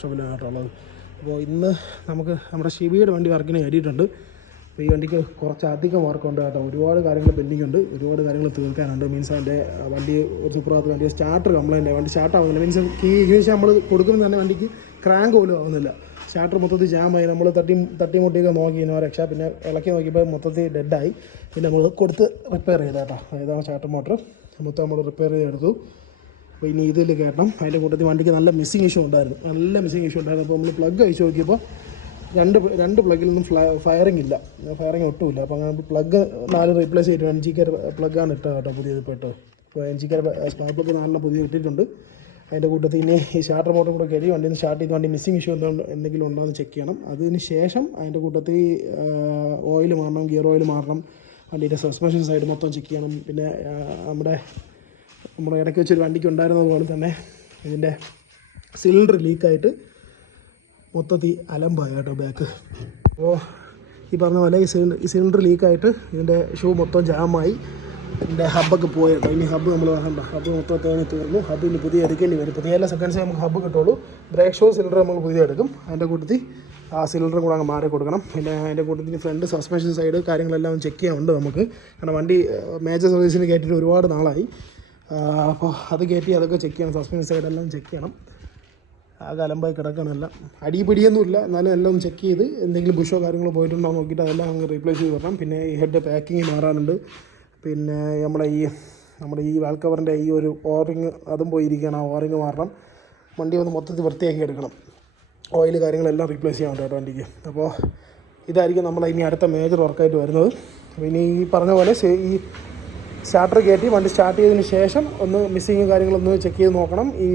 വർക്ക്ഷോപ്പിലായിട്ടുള്ളത്. അപ്പോൾ ഇന്ന് നമുക്ക് നമ്മുടെ ഷിബിയുടെ വണ്ടി വർക്കിന് കയറിയിട്ടുണ്ട്. അപ്പോൾ ഈ വണ്ടിക്ക് കുറച്ചധികം വർക്കുണ്ട് കേട്ടോ. ഒരുപാട് കാര്യങ്ങൾ പെൻഡിങ് ഉണ്ട്, ഒരുപാട് കാര്യങ്ങൾ തീർക്കാനുണ്ട്. മീൻസ് അതിൻ്റെ വണ്ടി ഒരു സുപ്രഭാതത്തിൽ വണ്ടി സ്റ്റാർട്ടർ കംപ്ലൈൻറ്റ്, വണ്ടി സ്റ്റാർട്ട് ആവുന്നില്ല. മീൻസ് ഇഗ്നിഷൻ നമ്മൾ കൊടുക്കുമ്പോൾ തന്നെ വണ്ടിക്ക് ക്രാങ്ക് പോലും ആവുന്നില്ല. സ്റ്റാർട്ടർ മൊത്തത്തിൽ ജാമായി. നമ്മൾ തട്ടിമുട്ടിയൊക്കെ നോക്കി രക്ഷ, പിന്നെ ഇളക്കി നോക്കിയപ്പോൾ മൊത്തത്തിൽ ഡെഡായി. പിന്നെ നമ്മൾ കൊടുത്ത് റിപ്പയർ ചെയ്ത കേട്ടോ. ഇതാണ് സ്റ്റാർട്ടർ മോട്ടർ, മൊത്തം നമ്മൾ റിപ്പയർ ചെയ്തെടുത്തു. അപ്പോൾ ഇനി ഇതിൽ കയറ്റണം. അതിൻ്റെ കൂട്ടത്തിൽ വണ്ടിക്ക് നല്ല മിസ്സിങ് ഇഷ്യൂ ഉണ്ടായിരുന്നു, നല്ല മിസ്സിങ് ഇഷ്യൂ ഉണ്ടായിരുന്നു. അപ്പോൾ നമ്മൾ പ്ലഗ് അയച്ചു നോക്കിയപ്പോൾ രണ്ട് പ്ലഗിൽ നിന്നും ഫയറിംഗ് ഇല്ല, ഫയറിംഗ് ഒട്ടുമില്ല. അപ്പോൾ അങ്ങനെ പ്ലഗ് 4 റീപ്ലേസ് ചെയ്തിട്ട് NGK പ്ലഗ്ഗാണ് ഇട്ടത് കേട്ടോ, പുതിയത് ഇപ്പോൾ ഇട്ടത്. അപ്പോൾ NGK സ്പാർക്ക് പ്ലഗ് 4 പുതിയ ഇട്ടിട്ടുണ്ട്. അതിൻ്റെ കൂട്ടത്തിൽ ഇനി ഈ സ്റ്റാർട്ടർ മോട്ടർ കൂടെ കയറി വണ്ടി സ്റ്റാർട്ട് ചെയ്ത് വണ്ടി മിസ്സിങ് ഇഷ്യൂ എന്തെങ്കിലും ഉണ്ടോ എന്ന് ചെക്ക് ചെയ്യണം. അതിന് ശേഷം അതിൻ്റെ കൂട്ടത്തിൽ ഓയിൽ മാറണം, ഗിയർ ഓയിൽ മാറണം, വണ്ടിയുടെ സസ്പെൻഷൻ സൈഡ് മൊത്തം ചെക്ക് ചെയ്യണം. പിന്നെ നമ്മുടെ ഇടയ്ക്ക് വെച്ചൊരു വണ്ടിക്ക് ഉണ്ടായിരുന്നതുപോലെ തന്നെ ഇതിൻ്റെ സിലിണ്ടർ ലീക്കായിട്ട് മൊത്തത്തിൽ അലമ്പായി കേട്ടോ ബാക്ക്. അപ്പോൾ ഈ പറഞ്ഞ പോലെ ഈ സിലിണ്ടർ ലീക്കായിട്ട് ഇതിൻ്റെ ഷൂ മൊത്തം ജാമായി, ഇതിൻ്റെ ഹബ്ബൊക്കെ പോയി കേട്ടോ. ഇനി ഹബ്ബ് നമ്മൾ വാങ്ങണ്ട, ഹബ്ബ് മൊത്തം തേങ്ങി തീർന്നു. ഹബ്ബ് ഇനി പുതിയ എടുക്കേണ്ടി വരും. പുതിയ എല്ലാ സെക്കൻഡ്സേ നമുക്ക് ഹബ്ബ് കിട്ടുള്ളൂ. ബ്രേക്ക് ഷൂ സിലിണ്ടർ നമ്മൾ പുതിയ എടുക്കും. അതിൻ്റെ കൂട്ടത്തിൽ ആ സിലിണ്ടറും കൂടെ അങ്ങ് മാറി കൊടുക്കണം. പിന്നെ അതിൻ്റെ കൂട്ടത്തിൽ ഫ്രണ്ട് സസ്പെൻഷൻ സൈഡ് കാര്യങ്ങളെല്ലാം ചെക്ക് ചെയ്യാനുണ്ട് നമുക്ക്. കാരണം വണ്ടി മേജർ സർവീസിന് കയറ്റിയിട്ട് ഒരുപാട് നാളായി. അപ്പോൾ അത് കയറ്റി അതൊക്കെ ചെക്ക് ചെയ്യണം, സസ്പെൻഷൻ സൈഡെല്ലാം ചെക്ക് ചെയ്യണം. ആകെ അലമ്പായി കിടക്കാനെല്ലാം. അടിപിടിയൊന്നുമില്ല, എന്നാലും എല്ലാം ഒന്ന് ചെക്ക് ചെയ്ത് എന്തെങ്കിലും ബുഷോ കാര്യങ്ങളോ പോയിട്ടുണ്ടോ നോക്കിയിട്ട് അതെല്ലാം അങ്ങ് റീപ്ലേസ് ചെയ്ത് തരണം. പിന്നെ ഈ ഹെഡ് പാക്കിങ് മാറാനുണ്ട്. പിന്നെ നമ്മുടെ ഈ വാൽ കവറിൻ്റെ ഈ ഒരു ഓറിങ് അതും പോയിരിക്കുകയാണ്, ആ ഓറിങ് മാറണം. വണ്ടി ഒന്ന് മൊത്തത്തിൽ വൃത്തിയാക്കി എടുക്കണം. ഓയിൽ കാര്യങ്ങളെല്ലാം റീപ്ലേസ് ചെയ്യാനുണ്ട് കേട്ടോ വണ്ടിക്ക്. അപ്പോൾ ഇതായിരിക്കും നമ്മൾ ഇനി അടുത്ത മേജർ വർക്കായിട്ട് വരുന്നത്. പിന്നെ ഈ പറഞ്ഞ പോലെ ഈ സ്റ്റാർട്ടർ കയറ്റി വണ്ടി സ്റ്റാർട്ട് ചെയ്തതിന് ശേഷം ഒന്ന് മിസ്സിങ് കാര്യങ്ങളൊന്ന് ചെക്ക് ചെയ്ത് നോക്കണം. ഈ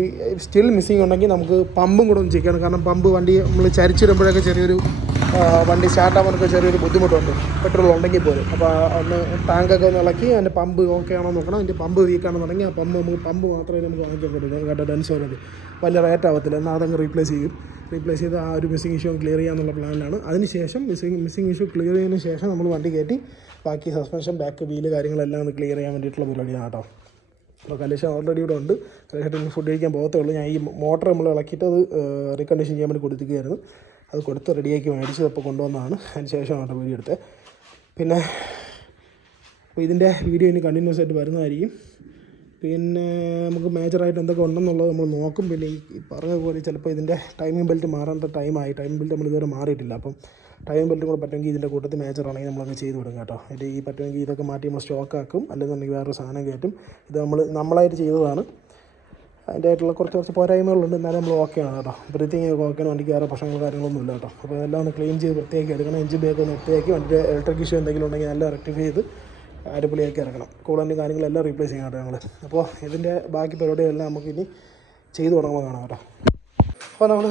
സ്റ്റിൽ മിസ്സിങ് ഉണ്ടെങ്കിൽ നമുക്ക് പമ്പും കൂടെ ഒന്ന് ചെക്ക് ചെയ്യണം. കാരണം പമ്പ് വണ്ടി നമ്മൾ ചരിച്ചിടുമ്പോഴൊക്കെ ചെറിയൊരു വണ്ടി സ്റ്റാർട്ടാവാനൊക്കെ ചെറിയൊരു ബുദ്ധിമുട്ടുണ്ട്, പെട്രോൾ ഉണ്ടെങ്കിൽ പോലും. അപ്പോൾ ഒന്ന് ടാങ്കൊക്കെ ഒന്ന് ഇളക്കി അതിൻ്റെ പമ്പ് ഓക്കെ ആണോ നോക്കണം. അതിൻ്റെ പമ്പ് വീക്കാണെന്നുണ്ടെങ്കിൽ ആ പമ്പ് മാത്രമേ നമുക്ക് വാങ്ങിക്കാൻ പറ്റുള്ളൂ കേട്ടോ. ഡെൻസോയിലത് വലിയ റേറ്റ് ആവത്തില്ല, എന്നാൽ അതങ്ങ് റീപ്ലേസ് ചെയ്ത് ആ ഒരു മിസ്സിങ് ഇഷ്യൂ ക്ലിയർ ചെയ്യാന്നുള്ള പ്ലാനിലാണ്. അതിനുശേഷം മിസ്സിങ് ഇഷ്യൂ ക്ലിയർ ചെയ്തതിന് ശേഷം നമ്മൾ വണ്ടി കയറ്റി ബാക്കി സസ്പെൻഷൻ, ബാക്ക് വീല് കാര്യങ്ങളെല്ലാം ഒന്ന് ക്ലിയർ ചെയ്യാൻ വേണ്ടിയിട്ടുള്ള പരിപാടിയാണ് കേട്ടോ. അപ്പോൾ കലീഷൻ ഓൾറെഡി ഇവിടെ ഉണ്ട്. കലീഷൻ ഫുഡ് കഴിക്കാൻ പോകത്തേ ഉള്ളൂ. ഞാൻ ഈ മോട്ടർ നമ്മൾ ഇളക്കിയിട്ട് അത് റീകണ്ടീഷൻ ചെയ്യാൻ വേണ്ടി കൊടുത്തിരിക്കുകയായിരുന്നു. അത് കൊടുത്ത് റെഡിയാക്കി മേടിച്ചത് ഇപ്പോൾ കൊണ്ടുവന്നതാണ്. അതിന് ശേഷമാണ് കേട്ടോ വീഡിയോ എടുത്തത്. പിന്നെ അപ്പോൾ ഇതിൻ്റെ വീഡിയോ ഇനി കണ്ടിന്യൂസ് ആയിട്ട് വരുന്നതായിരിക്കും. പിന്നെ നമുക്ക് മേജറായിട്ട് എന്തൊക്കെ ഉണ്ടെന്നുള്ളത് നമ്മൾ നോക്കും. പിന്നെ ഈ പറഞ്ഞ പോലെ ചിലപ്പോൾ ഇതിൻ്റെ ടൈമിംഗ് ബെൽറ്റ് മാറേണ്ട ടൈമായി. ടൈമിംഗ് ബെൽറ്റ് നമ്മൾ ഇതുവരെ മാറിയിട്ടില്ല. അപ്പം ടൈമിംഗ് ബെൽറ്റ് കൂടെ പറ്റുമെങ്കിൽ ഇതിൻ്റെ കൂട്ടത്തിൽ മേജറാണെങ്കിൽ നമ്മളങ്ങ് ചെയ്ത് വിടും കേട്ടോ. ഇത് ഈ പറ്റുമെങ്കിൽ ഇതൊക്കെ മാറ്റി നമ്മൾ സ്റ്റോക്കാക്കും, അല്ലെന്നുണ്ടെങ്കിൽ വേറൊരു സാധനം കയറ്റും. ഇത് നമ്മളായിട്ട് ചെയ്തതാണ്. അതിൻ്റെ ആയിട്ടുള്ള കുറച്ച് പോരായ്മകളുണ്ട്, എന്നാലും നമ്മൾ ഓക്കെയാണ് കേട്ടോ. ബ്രീത്തിങ് ഒക്കെ ഓക്കെയാണ്, വണ്ടിക്ക് വേറെ പ്രശ്നങ്ങൾ കാര്യങ്ങളൊന്നും ഇല്ല കേട്ടോ. അപ്പോൾ എല്ലാം ഒന്ന് ക്ലീൻ ചെയ്ത് വൃത്തിയാക്കി എടുക്കണം. എഞ്ചിൻ ബേക്ക് ഒന്ന് വൃത്തിയാക്കി വണ്ടിൻ്റെ ഇലക്ട്രിക് ഇഷ്യൂ എന്തെങ്കിലും ഉണ്ടെങ്കിൽ നല്ല റെക്ടിഫൈ ചെയ്ത് അടിപൊളിയാക്കി ഇറക്കണം. കൂളൻ്റ് കാര്യങ്ങളെല്ലാം റീപ്ലേസ് ചെയ്യാം കേട്ടോ ഞങ്ങൾ. അപ്പോൾ ഇതിൻ്റെ ബാക്കി പരിപാടികളെല്ലാം നമുക്കിനി ചെയ്ത് തുടങ്ങുമ്പോൾ കാണാം കേട്ടോ. അപ്പോൾ നമ്മൾ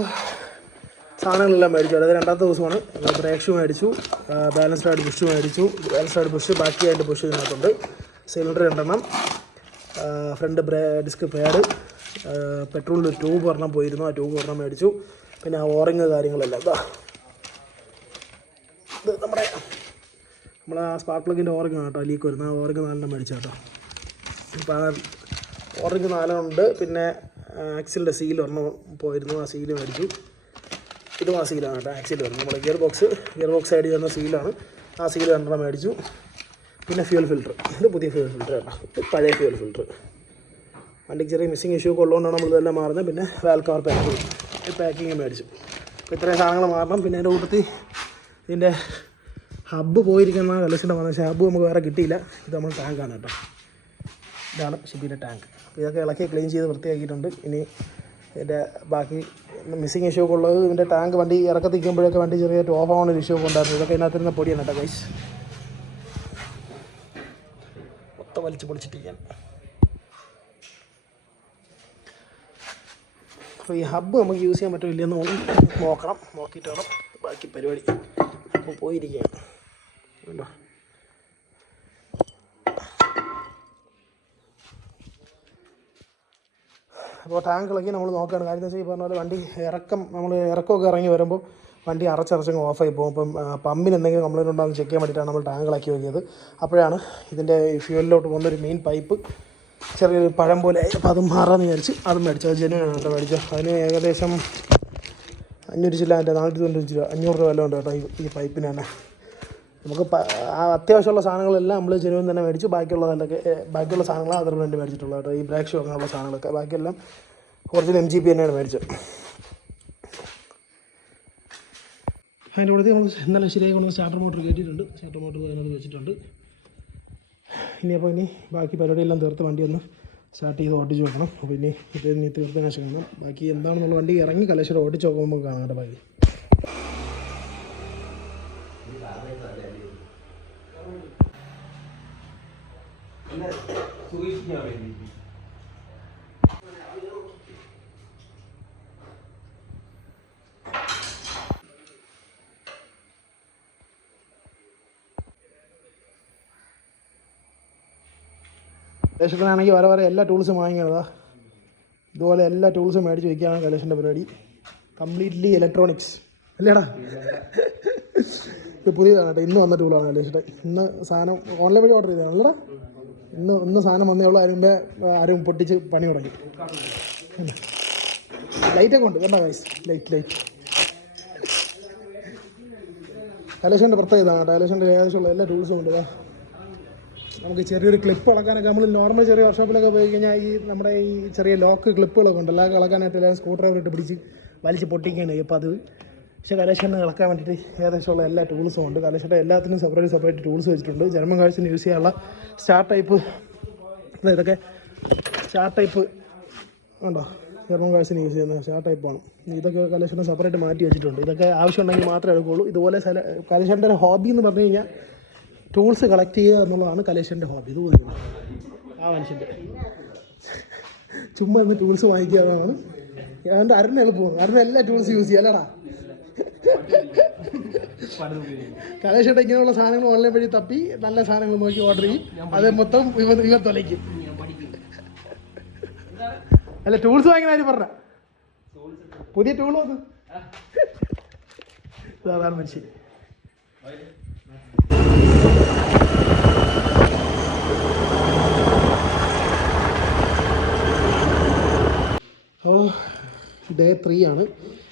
സാധനങ്ങളെല്ലാം മേടിച്ചു. അതായത് രണ്ടാമത്തെ ദിവസമാണ്. ബ്രേക്ക് ഷൂ മേടിച്ചു, ബാലൻസ്ഡ് ആയിട്ട് ബുഷ് മേടിച്ചു. ബാലൻസ്ഡ് ആയിട്ട് ബുഷ്, ബാക്കിയായിട്ട് ബുഷ് ഇതിനകത്തുണ്ട്. സിലിണ്ടർ 2 ഫ്രണ്ട് ഡിസ്ക് പാഡ്, പെട്രോളിൻ്റെ ട്യൂബ് ഒരെണ്ണം പോയിരുന്നു, ആ ട്യൂബ് ഒരെണ്ണം മേടിച്ചു. പിന്നെ ആ ഓറിങ് കാര്യങ്ങളെല്ലാം ഇത് നമ്മൾ ആ സ്പാർക്ക് പ്ലഗിൻ്റെ ഓറിങ് കേട്ടോ ലീക്ക് വരുന്നത്. ആ ഓറിങ് 4 മേടിച്ചു കേട്ടോ. ഇപ്പോൾ ആ ഓറിങ് 4 ഉണ്ട്. പിന്നെ ആക്സിലിൻ്റെ സീൽ ഒരെണ്ണം പോയിരുന്നു, ആ സീല് മേടിച്ചു. ഇതും ആ സീലാണ് കേട്ടോ, ആക്സിൽ വരുന്നത്. നമ്മൾ ഗിയർ ബോക്സ് സൈഡിൽ വരുന്ന സീലാണ്, ആ സീൽ 2 മേടിച്ചു. പിന്നെ ഫ്യൂൽ ഫിൽറ്റർ, ഇത് പുതിയ ഫ്യൂൽ ഫിൽറ്റർ കേട്ടോ, ഇത് പഴയ ഫ്യൂൽ ഫിൽറ്റർ. വണ്ടിക്ക് ചെറിയ മിസ്സിങ് ഇഷ്യൂ ഒക്കെ ഉള്ളതുകൊണ്ടാണ് നമ്മളിതെല്ലാം മാറുന്നത്. പിന്നെ വാൽ കവർ പാക്കിങ് മേടിച്ചു. അപ്പോൾ ഇത്രയും സാധനങ്ങൾ മാറണം. പിന്നെ അതിൻ്റെ കൂട്ടത്തിൽ ഇതിൻ്റെ ഹബ്ബ് പോയിരിക്കുന്ന കലീസിൻ്റെ വന്ന, പക്ഷേ ഹബ്ബ് നമുക്ക് വേറെ കിട്ടിയില്ല. ഇത് നമ്മൾ ടാങ്കാണ് കേട്ടോ, ഇതാണ് ഷിപ്പിൻ്റെ ടാങ്ക്. അപ്പോൾ ഇതൊക്കെ ഇളക്കി ക്ലീൻ ചെയ്ത് വൃത്തിയാക്കിയിട്ടുണ്ട്. ഇനി ഇതിൻ്റെ ബാക്കി മിസ്സിങ് ഇഷ്യൂ ഒക്കെ ഉള്ളത്, ഇതിൻ്റെ ടാങ്ക് വണ്ടി ഇറക്കത്തിക്കുമ്പോഴൊക്കെ വണ്ടി ചെറിയ ഓഫ് ആവുന്ന ഇഷ്യൂ ഒക്കെ ഉണ്ടായിരുന്നു. ഇതൊക്കെ ഇതിനകത്തിരുന്ന പൊടിയാണ് കേട്ടോ ഗൈസ്, മൊത്തം വലിച്ച് പൊളിച്ചിട്ടിരിക്കാൻ. അപ്പോൾ ഈ ഹബ്ബ് നമുക്ക് യൂസ് ചെയ്യാൻ പറ്റില്ലെന്ന് നോക്കണം, നോക്കിയിട്ട് വേണം ബാക്കി പരിപാടി. അപ്പോൾ പോയിരിക്കുകയാണ് കേട്ടോ. അപ്പോൾ ടാങ്കിളൊക്കെ നമ്മൾ നോക്കുകയാണ്. കാര്യം എന്ന് വെച്ചാൽ ഈ പറഞ്ഞ പോലെ വണ്ടി ഇറക്കമൊക്കെ ഇറങ്ങി വരുമ്പോൾ വണ്ടി അറച്ചങ്ങ് ഓഫായി പോകും. അപ്പം പമ്പിന് എന്തെങ്കിലും കംപ്ലൈൻറ്റ് ഉണ്ടാകുന്ന ചെക്ക് ചെയ്യാൻ വേണ്ടിയിട്ടാണ് നമ്മൾ ടാങ്കിളാക്കി നോക്കിയത്. അപ്പോഴാണ് ഇതിൻ്റെ ഫ്യൂലിലോട്ട് പോകുന്നൊരു മെയിൻ പൈപ്പ് ചെറിയൊരു പഴം പോലെ, അപ്പോൾ അതും മാറാമെന്ന് വിചാരിച്ച് അതും മേടിച്ചു. അത് ജെന്യൂനാണ് കേട്ടോ മേടിച്ചത്. അതിന് ഏകദേശം 500 ചില്ല, 495 രൂപ, 500 രൂപ വല്ലതും ഉണ്ട് കേട്ടോ ഈ പൈപ്പിന് തന്നെ. നമുക്ക് അത്യാവശ്യമുള്ള സാധനങ്ങളെല്ലാം നമ്മൾ ചെരുവിൽ തന്നെ മേടിച്ചു. ബാക്കിയുള്ള സാധനങ്ങൾ അതിൽ വേണ്ടി മേടിച്ചിട്ടുള്ളത് കേട്ടോ. ഈ ബ്രേക്ക് ഷൂ അങ്ങനെയുള്ള സാധനങ്ങളൊക്കെ ബാക്കിയെല്ലാം ഒറിജിനൽ MGP തന്നെയാണ് മേടിച്ചത്. അതിൻ്റെ കൂടെ നമ്മൾ ഇന്നലെ ശരിയായി കൊണ്ട് സ്റ്റാർട്ടർ മോട്ടർ കയറ്റിയിട്ടുണ്ട്. സ്റ്റാർട്ടർ മോട്ടർ അതിനകത്ത് വെച്ചിട്ടുണ്ട്. ഇനി ബാക്കി പരിപാടിയെല്ലാം തീർത്ത് വണ്ടി ഒന്ന് സ്റ്റാർട്ട് ചെയ്ത് ഓടിച്ച് നോക്കണം. അപ്പോൾ ഇനി തീർത്തതിന് ശേഷം കാണാം. ബാക്കി എന്താണെന്നുള്ള വണ്ടി ഇറങ്ങി കലേശ്വരം ഓടിച്ച് നോക്കുമ്പോൾ കാണാം കേട്ടോ ബാക്കി. കലേശത്തിനാണെങ്കിൽ വരെ എല്ലാ ടൂൾസും വാങ്ങിയതാ. ഇതുപോലെ എല്ലാ ടൂൾസും മേടിച്ച് വയ്ക്കുകയാണ് കലേശൻ്റെ പരിപാടി. കംപ്ലീറ്റ്ലി ഇലക്ട്രോണിക്സ് അല്ലേടാ? ഇത് പുതിയതാണ് കേട്ടോ. ഇന്ന് വന്ന ടൂളാണ് കലേശൻ്റെ. ഇന്ന് സാധനം ഓൺലൈൻ വഴി ഓർഡർ ചെയ്തതാണ് അല്ലടാ? ഇന്ന് സാധനം വന്നേ ഉള്ളൂ. ആരും പൊട്ടിച്ച് പണി തുടങ്ങി. ലൈറ്റൊക്കെ ഉണ്ട് കേട്ടോ ഗൈസ്. ലൈറ്റ് കലേശൻ്റെ പ്രത്യേകത കേട്ടോ. കലേശൻ്റെ ഏകദേശമുള്ള എല്ലാ ടൂൾസും ഉണ്ട്. നമുക്ക് ചെറിയൊരു ക്ലിപ്പ് ഇളക്കാനൊക്കെ നമ്മൾ നോർമൽ ചെറിയ വർക്ക്ഷോപ്പിലൊക്കെ പോയി കഴിഞ്ഞാൽ നമ്മുടെ ഈ ചെറിയ ലോക്ക് ക്ലിപ്പുകളൊക്കെ ഉണ്ടല്ലോ, അതൊക്കെ ഇളക്കാനായിട്ട് എല്ലാവരും സ്ക്രൂ ഡ്രൈവർ ഇട്ട് പിടിച്ച് വലിച്ച് പൊട്ടിക്കുകയാണ് ഇപ്പോൾ അത്. പക്ഷേ കലേശനെ ഇളക്കാൻ വേണ്ടിയിട്ട് ഏകദേശമുള്ള എല്ലാ ടൂൾസും ഉണ്ട്. കലേശൻ്റെ എല്ലാത്തിനും സെപ്പറേറ്റ് ടൂൾസ് വെച്ചിട്ടുണ്ട്. ജർമ്മൻ കാഴ്ചന് യൂസ് ചെയ്യാനുള്ള സ്റ്റാർ ടൈപ്പ്, ഇതൊക്കെ സ്റ്റാർ ടൈപ്പ് ഉണ്ടോ? ജർമ്മൻ കാഴ്ചന് യൂസ് ചെയ്യുന്ന സ്റ്റാർ ടൈപ്പാണ്. ഇതൊക്കെ കലേശനെ സെപ്പറേറ്റ് മാറ്റി വെച്ചിട്ടുണ്ട്. ഇതൊക്കെ ആവശ്യമുണ്ടെങ്കിൽ മാത്രമേ എടുക്കുകയുള്ളൂ. ഇതുപോലെ കലേശൻ്റെ ഒരു ഹോബി എന്ന് പറഞ്ഞു കഴിഞ്ഞാൽ ടൂൾസ് കളക്ട് ചെയ്യുക എന്നുള്ളതാണ് കലേശൻ്റെ ഹോബി. ഇതുപോലെ ആ മനുഷ്യൻ്റെ ചുമ്മാ ഇന്ന് ടൂൾസ് വാങ്ങിക്കുക എന്നാണ്. അതുകൊണ്ട് അരുൺ എളുപ്പമാണ്. അരുൺ എല്ലാ ടൂൾസ് യൂസ് ചെയ്യുക അല്ലടാ? കലേശേട്ട ഇങ്ങനെയുള്ള സാധനങ്ങൾ ഓൺലൈൻ വഴി തപ്പി നല്ല സാധനങ്ങൾ നോക്കി ഓർഡർ ചെയ്യും. അത് മൊത്തം ഇവ തൊലയ്ക്കും. അല്ല ടൂൾസ് വാങ്ങിയ കാര്യം പറഞ്ഞ പുതിയ ടൂൾ വന്നു. അതാണ് മനുഷ്യൻ. ഡേ 3 ആണ്.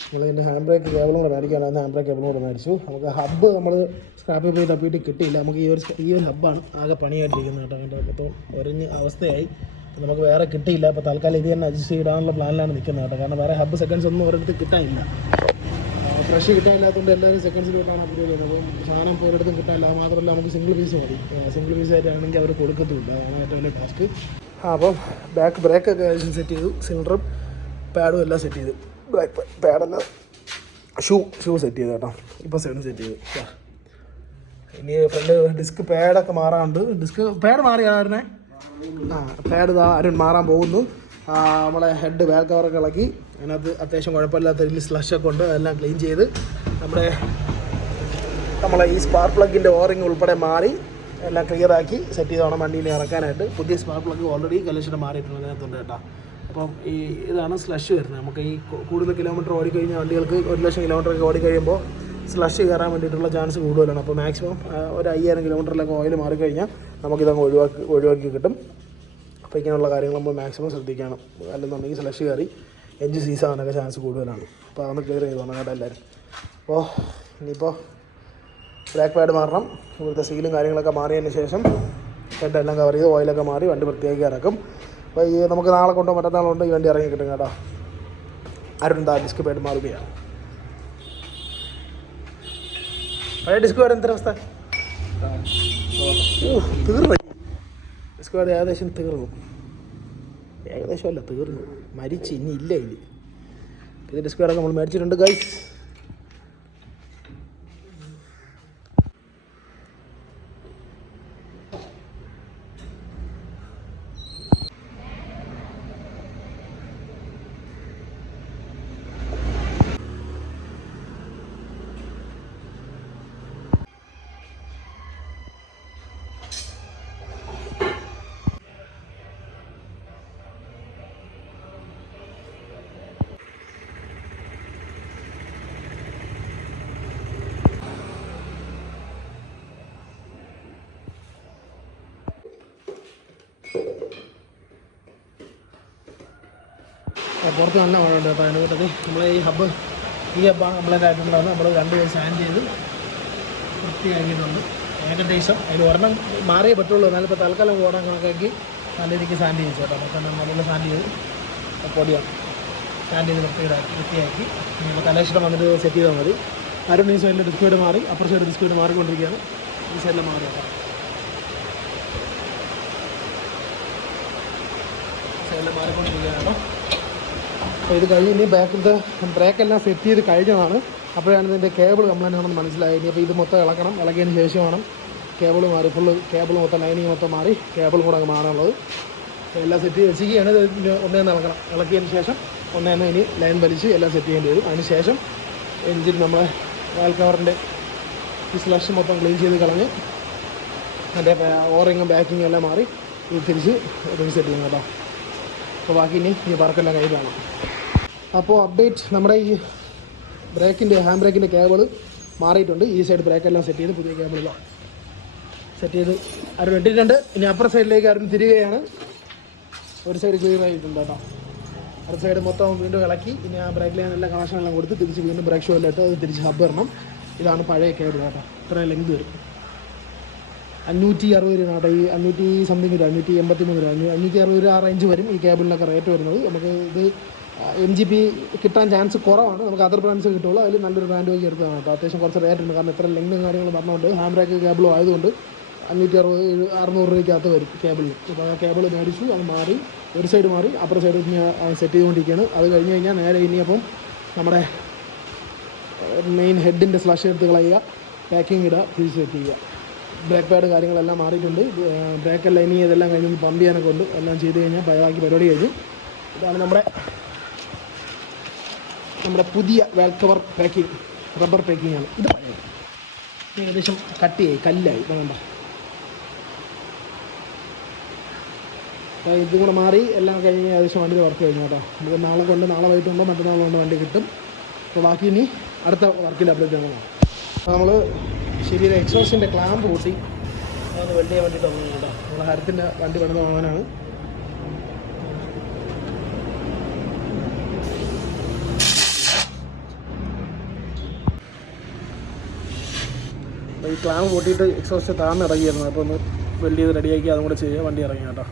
നമ്മളതിൻ്റെ ഹാൻഡ് ബ്രേക്ക് കേബിളും കൂടെ മേടിക്കാനാണ്. ഹാൻഡ് ബ്രേക്ക് കേബിളും കൂടെ മേടിച്ചു. നമുക്ക് ഹബ്ബ് നമ്മൾ സ്ക്രാപ്പിൽ പോയി തപ്പിയിട്ട് കിട്ടിയില്ല. നമുക്ക് ഈ ഒരു ഹബ്ബാണ് ആകെ പണിയായിട്ടിരിക്കുന്നത് കേട്ടോ. അതിൻ്റെ മൊത്തം ഒരഞ്ഞ് അവസ്ഥയായി. നമുക്ക് വേറെ കിട്ടിയില്ല. അപ്പോൾ തൽക്കാലം ഇത് തന്നെ അഡ്ജസ്റ്റ് ചെയ്താനുള്ള പ്ലാനിലാണ് നിൽക്കുന്നത് കേട്ടോ. കാരണം വേറെ ഹബ്ബ് സെക്കൻഡ്സ് ഒന്നും ഒരിടത്ത് കിട്ടാനില്ല. ഫ്രഷ് കിട്ടാനില്ലാത്തതുകൊണ്ട് എല്ലാവരും സെക്കൻഡ്സിലോട്ടാണ് അപ്ഗ്രേഡ് ചെയ്യുന്നത്. അപ്പം സാധനം ഇപ്പോൾ ഒരിടത്തും കിട്ടാനില്ല. മാത്രമല്ല നമുക്ക് സിംഗിൾ പീസ് മതി. സിംഗിൾ പീസ് ആയിട്ടാണെങ്കിൽ അവർ കൊടുക്കത്തുമില്ല. അതാണ് ഏറ്റവും വലിയ ടാസ്ക്. അപ്പം ബാക്ക് ബ്രേക്കൊക്കെ സെറ്റ് ചെയ്തു. സിലിണ്ടറും പാഡും എല്ലാം സെറ്റ് ചെയ്തു. ബ്ലാക്ക് പാഡെല്ലാം ഷൂ സെറ്റ് ചെയ്തു കേട്ടോ. ഇപ്പോൾ സൈഡ് സെറ്റ് ചെയ്തു. ഇനി ഫ്രണ്ട് ഡിസ്ക് പാഡൊക്കെ മാറാറുണ്ട്. പാഡ് മാറിയായിരുന്നേ? പാഡ് അരുൺ മാറാൻ പോകുന്നു. നമ്മളെ ഹെഡ് ബാക്ക് കവറൊക്കെ ഇളക്കി അതിനകത്ത് അത്യാവശ്യം കുഴപ്പമില്ലാത്ത രീതിയിൽ സ്ലഷൊക്കെ ഉണ്ട്. അതെല്ലാം ക്ലീൻ ചെയ്ത് നമ്മളെ ഈ സ്പാർക്ക് പ്ലഗിൻ്റെ ഓറിങ് ഉൾപ്പെടെ മാറി എല്ലാം ക്ലിയറാക്കി സെറ്റ് ചെയ്ത് വേണം വണ്ടീനെ ഇറക്കാനായിട്ട്. പുതിയ സ്പാർക്ക് പ്ലഗ് ഓൾറെഡി കലേശന് മാറിയിട്ടുണ്ട് അതിനകത്തുണ്ട് കേട്ടോ. അപ്പം ഇതാണ് സ്ലഷ് വരുന്നത്. നമുക്ക് ഈ കൂടുതൽ കിലോമീറ്റർ ഓടിക്കഴിഞ്ഞാൽ വണ്ടികൾക്ക് 1,00,000 കിലോമീറ്ററൊക്കെ ഓടിക്കഴിയുമ്പോൾ സ്ലഷ് കയറാൻ വേണ്ടിയിട്ടുള്ള ചാൻസ് കൂടുതലാണ്. അപ്പോൾ മാക്സിമം ഒരു 5,000 കിലോമീറ്ററിലൊക്കെ ഓയിൽ മാറിക്കഴിഞ്ഞാൽ നമുക്കിതങ്ങ് ഒഴിവാക്കി കിട്ടും. അപ്പോൾ ഇങ്ങനെയുള്ള കാര്യങ്ങൾ നമ്മൾ മാക്സിമം ശ്രദ്ധിക്കണം. അല്ലെന്നുണ്ടെങ്കിൽ സ്ലഷ് കയറി എൻജിൻ സീസ് ആകാനൊക്കെ ചാൻസ് കൂടുതലാണ്. അപ്പോൾ അതൊന്ന് ക്ലിയർ ചെയ്ത് പോകണം കേട്ടോ എല്ലാവരും. അപ്പോൾ ഇനിയിപ്പോൾ ബ്രേക്ക് പാഡ് മാറണം. ഇവിടുത്തെ സീലും കാര്യങ്ങളൊക്കെ മാറിയതിന് ശേഷം ഹെഡെല്ലാം കവർ ചെയ്ത് ഓയിലൊക്കെ മാറി വണ്ടി വൃത്തിയാക്കി ഇറക്കും. അപ്പോൾ നമുക്ക് നാളെ കൊണ്ടോ മറ്റന്നാളുണ്ടോ ഈ വണ്ടി ഇറങ്ങി കിട്ടും കേട്ടോ. അരുണ്ടാ ഡിസ്ക് പാഡ് മാറുകയാണ്. പഴയ ഡിസ്ക് പാഡ് എന്തൊരു അവസ്ഥ? തീർന്നു. ഡിസ്ക് പാഡ് ഏകദേശം തീർന്നു. ഏകദേശമല്ല തീർന്നു. മരിച്ച് ഇനി ഇല്ല ഇതിൽ. ഇത് ഡിസ്ക് പാഡൊക്കെ നമ്മൾ മേടിച്ചിട്ടുണ്ട് ഗൈസ്. പുറത്ത് നല്ല മഴ ഉണ്ട് കേട്ടോ. അതിന് കൂട്ടത്തിൽ നമ്മളെ ഈ ഹബ്ബ് ഈ ഹബ്ബാണ് കംപ്ലൈൻ്റ് ആയിട്ടുള്ളത്. നമ്മൾ 2 ദിവസം സാൻഡ് ചെയ്ത് വൃത്തിയാക്കിയിട്ടുണ്ട്. ഏകദേശം അതിൽ ഒരെണ്ണം മാറിയേ പറ്റുള്ളൂ. എന്നാലും ഇപ്പോൾ തൽക്കാലം ഓടാൻ കണക്കാക്കി നല്ല രീതിക്ക് സാൻഡ് ചെയ്തു കേട്ടോ. മൊത്തം നല്ല സാൻഡ് ചെയ്ത് പൊടിയാണ് സാൻഡ് ചെയ്ത് വൃത്തിയാക്കി. ഇപ്പോൾ കലേശ്വരം വന്നിട്ട് സെറ്റ് ചെയ്താൽ മതി. അരുൺ ഈ സൈഡിൽ ഡിസ്കോഡ് മാറി, അപ്പുറ സൈഡ് ഡിസ്കോഡ് മാറിക്കൊണ്ടിരിക്കുകയാണ്. ഈ സൈഡിൽ മാറി കേട്ടോ. സൈഡിൽ മാറിക്കൊണ്ടിരിക്കുകയാണ് കേട്ടോ. അപ്പോൾ ഇത് കഴിഞ്ഞ് ഇനി ബാക്കിലത്തെ ബ്രേക്കെല്ലാം സെറ്റ് ചെയ്ത് കഴിഞ്ഞതാണ്. അപ്പോഴാണ് ഇതിൻ്റെ കേബിൾ കംപ്ലൈൻ്റ് ആണെന്ന് മനസ്സിലായി. ഇനി അപ്പോൾ ഇത് മൊത്തം ഇളക്കണം. ഇളക്കിയതിന് ശേഷം വേണം കേബിൾ മാറി, ഫുള്ള് കേബിൾ മൊത്തം ലൈനിങ് മൊത്തം മാറി കേബിളും കൂടെ അങ്ങ് മാറാനുള്ളത്. എല്ലാം സെറ്റ് ചെയ്ത് വെച്ചിരിക്കുകയാണ്. ഒന്നേന്ന് ഇളക്കണം. ഇളക്കിയതിന് ശേഷം ഒന്നേന്ന് ഇനി ലൈൻ വലിച്ച് എല്ലാം സെറ്റ് ചെയ്യേണ്ടി വരും. അതിന് ശേഷം എഞ്ചിൻ നമ്മളെ വാൽ കവറിൻ്റെ ഈ സ്ലഷ് മൊത്തം ക്ലീൻ ചെയ്ത് കളഞ്ഞ് അതിൻ്റെ ഓറിങ്ങും ബാക്കിങ്ങും എല്ലാം മാറി ഇത് തിരിച്ച് റീസെറ്റ് ചെയ്യണം കേട്ടോ. അപ്പോൾ ബാക്കി ഇനി ഈ വർക്കെല്ലാം കയ്യിൽ കാണാം. അപ്പോൾ അപ്ഡേറ്റ്, നമ്മുടെ ഈ ബ്രേക്കിൻ്റെ ഹാൻഡ് ബ്രേക്കിൻ്റെ കേബിൾ മാറിയിട്ടുണ്ട്. ഈ സൈഡ് ബ്രേക്കെല്ലാം സെറ്റ് ചെയ്ത് പുതിയ കേബിളെല്ലാം സെറ്റ് ചെയ്ത് അരുൺ ഇട്ടിട്ടുണ്ട്. ഇനി അപ്പുറ സൈഡിലേക്ക് അരുൺ തിരികെയാണ്. ഒരു സൈഡ് ക്ലിയർ ആയിട്ടുണ്ട് കേട്ടോ. അടുത്ത സൈഡ് മൊത്തം വീണ്ടും ഇളക്കി ഇനി ആ ബ്രേക്ക് ലൈൻ എല്ലാം കണക്ഷനെല്ലാം കൊടുത്ത് തിരിച്ച് വീണ്ടും ബ്രേക്ക് ഷോയിലിട്ട് അത് തിരിച്ച് ഹബ്ബ് ഇടണം. ഇതാണ് പഴയ കേബിൾ കേട്ടോ. ഇത്രയും ലെങ്ത് വരും. 560 രൂപ ഈ 500 സംതിങ് രൂപ, 583 രൂപ, 560 രൂപ ആ റേഞ്ച് വരും ഈ കേബിളിനൊക്കെ റേറ്റ് വരുന്നത്. നമുക്ക് ഇത് MGP കിട്ടാൻ ചാൻസ് കുറവാണ്. നമുക്ക് അതർ ബ്രാൻഡ്സ് കിട്ടുള്ളൂ. അതിൽ നല്ലൊരു ബ്രാൻഡ് വഴി എടുത്തതാണ് കേട്ടോ. അത്യാവശ്യം കുറച്ച് റേറ്റ് ഉണ്ട്. കാരണം ഇത്ര ലെങ്തും കാര്യങ്ങളും പറഞ്ഞുകൊണ്ട് ഹാൻഡ് ബ്രേക്ക് കേബിളും ആയതുകൊണ്ട് 560 600 രൂപയ്ക്കകത്ത് വരും കേബിളിൽ. അപ്പോൾ ആ കേബിൾ മേടിച്ചു, അത് മാറി ഒരു സൈഡ് മാറി അപ്പുറ സൈഡ് സെറ്റ് ചെയ്തുകൊണ്ടിരിക്കുകയാണ്. അത് കഴിഞ്ഞ് കഴിഞ്ഞാൽ നേരെ ഇനിയപ്പം നമ്മുടെ മെയിൻ ഹെഡിൻ്റെ സ്ലഷ് എടുത്ത് കളയുക, പാക്കിംഗ് ഇടുക, തിരിച്ച് സെറ്റ് ചെയ്യുക. ബ്രേക്ക് പാഡ് കാര്യങ്ങളെല്ലാം മാറിയിട്ടുണ്ട്. ബ്രേക്കെല്ലാം ഇനി ഇതെല്ലാം കഴിഞ്ഞ് പമ്പ് ചെയ്യാനൊക്കെ ഉണ്ട്. എല്ലാം ചെയ്ത് കഴിഞ്ഞാൽ ബാക്കി പരിപാടി കഴിഞ്ഞു. ഇതാണ് നമ്മുടെ പുതിയ വാൽ കവർ പാക്കിംഗ്, റബ്ബർ പാക്കിംഗ് ആണ് ഇത്. ഏകദേശം കട്ടിയായി, കല്ലായി വേണ്ട. അപ്പോൾ ഇതും കൂടെ മാറി എല്ലാം കഴിഞ്ഞ് ഏകദേശം വണ്ടിയിൽ വർക്ക് കഴിഞ്ഞു കേട്ടോ. നമുക്ക് നാളെ വൈകിട്ടുണ്ടോ മറ്റന്നാളുണ്ടോ വണ്ടി കിട്ടും. അപ്പോൾ ബാക്കി ഇനി അടുത്ത വർക്കിൻ്റെ അപ്ഡേറ്റ് ആണ്. അപ്പോൾ നമ്മൾ ശരിയുടെ എക്സോസിൻ്റെ ക്ലാമ്പ് കൂട്ടി അതൊന്ന് വെൽഡ് ചെയ്യാൻ വേണ്ടിയിട്ട് വന്നു കേട്ടോ. നമ്മൾ ഹരത്തിൻ്റെ വണ്ടി പണിത് വാങ്ങാനാണ്. ഈ ക്ലാമ്പ് കൂട്ടിയിട്ട് എക്സോസ്റ്റ് താഴ്ന്ന് ഇറങ്ങിയായിരുന്നു. അപ്പോൾ ഒന്ന് വെൽഡ് ചെയ്ത് റെഡിയാക്കി അതും കൂടെ ചെയ്യുക, വണ്ടി ഇറങ്ങി കേട്ടോ.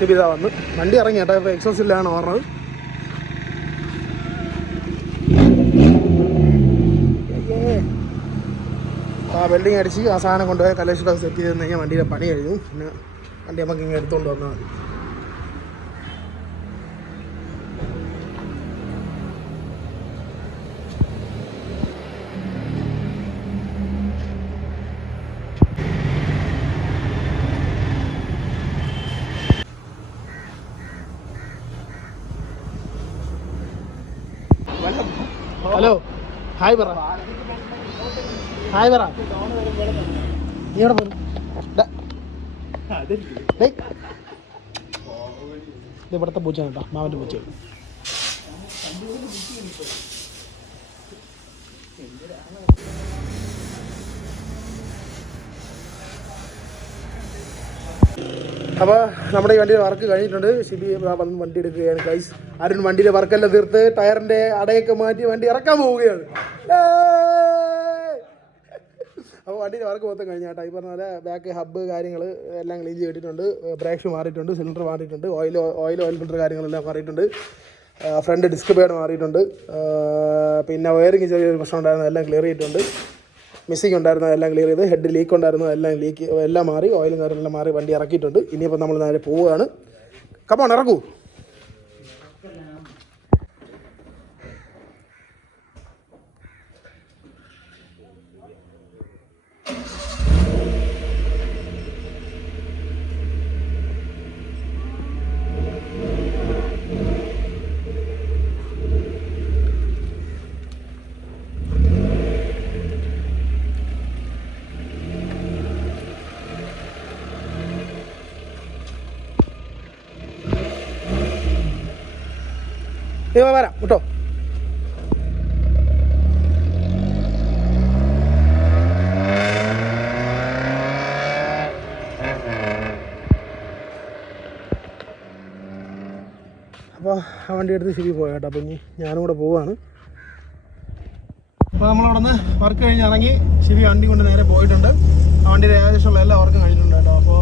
ശരി, ഇതാ വന്ന് വണ്ടി ഇറങ്ങി കേട്ടോ. ഇപ്പോൾ എക്സോസിലാണ് ഓർണത്. ആ വെൽഡിങ് അടിച്ച് ആ സാധനം കൊണ്ടുപോയി കലേശ്വരം സെറ്റ് ചെയ്ത് കഴിഞ്ഞാൽ വണ്ടിയുടെ പണി കഴിഞ്ഞു. പിന്നെ വണ്ടി നമുക്ക് ഇങ്ങനെ എടുത്തുകൊണ്ട് വന്നാൽ മതി. ഹലോ, ഹായ് പറ. ഹായ് പറ. നീ എവിടെ പോലും ഇത് ഇവിടുത്തെ പൂച്ചയാണ് കേട്ടോ, മാവൻ്റെ പൂച്ച. അപ്പോൾ നമ്മുടെ ഈ വണ്ടിയുടെ വർക്ക് കഴിഞ്ഞിട്ടുണ്ട്. ഷിബി വന്ന് വണ്ടി എടുക്കുകയാണ് ഗൈസ്. അരുൺ വണ്ടിയുടെ വർക്കെല്ലാം തീർത്ത് ടയറിൻ്റെ അടയൊക്കെ മാറ്റി വണ്ടി ഇറക്കാൻ പോവുകയാണ്. അപ്പോൾ വണ്ടിയുടെ വർക്ക് മൊത്തം കഴിഞ്ഞ കേട്ടോ. ഈ പറഞ്ഞ പോലെ ബാക്ക് ഹബ്ബ് കാര്യങ്ങൾ എല്ലാം ക്ലീൻ ചെയ്തിട്ടുണ്ട്. ബ്രേക്ക് ഷൂ മാറിയിട്ടുണ്ട്, സിലിണ്ടർ മാറിയിട്ടുണ്ട്, ഓയിൽ ഫിൽറ്റർ കാര്യങ്ങളെല്ലാം മാറിയിട്ടുണ്ട്. ഫ്രണ്ട് ഡിസ്ക് പാഡ് മാറിയിട്ടുണ്ട്. പിന്നെ വയറിങ് ചെറിയൊരു പ്രശ്നം ഉണ്ടായിരുന്നു, എല്ലാം ക്ലിയർ ചെയ്തിട്ടുണ്ട്. മിസ്സിങ് ഉണ്ടായിരുന്നു, എല്ലാം ക്ലിയർ ചെയ്ത്. ഹെഡ് ലീക്ക് ഉണ്ടായിരുന്നു, എല്ലാം മാറി. ഓയിലും കാര്യങ്ങളെല്ലാം മാറി വണ്ടി ഇറക്കിയിട്ടുണ്ട്. ഇനിയിപ്പോൾ നമ്മൾ നേരെ പോവുകയാണ്. കമോൺ ഇറക്കൂ. വരാം കേട്ടോ. അപ്പോൾ ആ വണ്ടി എടുത്ത് ശരി പോയി കേട്ടോ. അപ്പോൾ ഇനി ഞാനും കൂടെ പോവുകയാണ്. അപ്പോൾ നമ്മളവിടെ നിന്ന് വർക്ക് കഴിഞ്ഞ് ഇറങ്ങി ശിവി വണ്ടി കൊണ്ട് നേരെ പോയിട്ടുണ്ട്. ആ വണ്ടിയുടെ ഏകദേശമുള്ള എല്ലാ വർക്കും കഴിഞ്ഞിട്ടുണ്ട് കേട്ടോ. അപ്പോൾ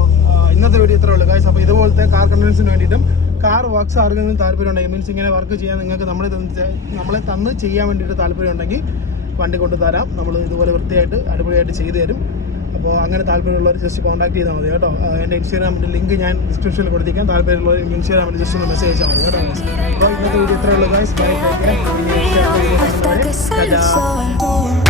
ഇന്നത്തെ വീഡിയോ ഇത്രേ ഉള്ളൂ ഗൈസ്. അപ്പോൾ ഇതുപോലത്തെ കാർ കൺവെൻസിന് വേണ്ടിയിട്ടും കാർ വർക്ക്സ് ആർക്കെങ്കിലും താല്പര്യം ഉണ്ടെങ്കിൽ മീൻസ് ഇങ്ങനെ വർക്ക് ചെയ്യാൻ നിങ്ങൾക്ക് നമ്മളെ തന്ന് ചെയ്യാൻ വേണ്ടിയിട്ട് താല്പര്യം ഉണ്ടെങ്കിൽ വണ്ടി കൊണ്ട് തരാം. നമ്മൾ ഇതുപോലെ വൃത്തിയായിട്ട് അടിപൊളിയായിട്ട് ചെയ്തു തരും. അപ്പോൾ അങ്ങനെ താല്പര്യമുള്ളവർ ജസ്റ്റ് കോൺടാക്ട് ചെയ്താൽ മതി കേട്ടോ. എൻ്റെ ഇൻസ്റ്റാഗ്രാമിൻ്റെ ലിങ്ക് ഞാൻ ഡിസ്ക്രിപ്ഷനിൽ കൊടുത്തിരിക്കാം. താല്പര്യമുള്ളവർ ഇൻസ്റ്റാഗ്രാമിൽ ജസ്റ്റ് ഒന്ന് മെസ്സേജ് അയച്ചാൽ മതി കേട്ടോ. അപ്പോൾ ഇന്നത്തെ വീഡിയോ ഇത്രേ ഉള്ളൂ ഗൈസ്. ബൈ.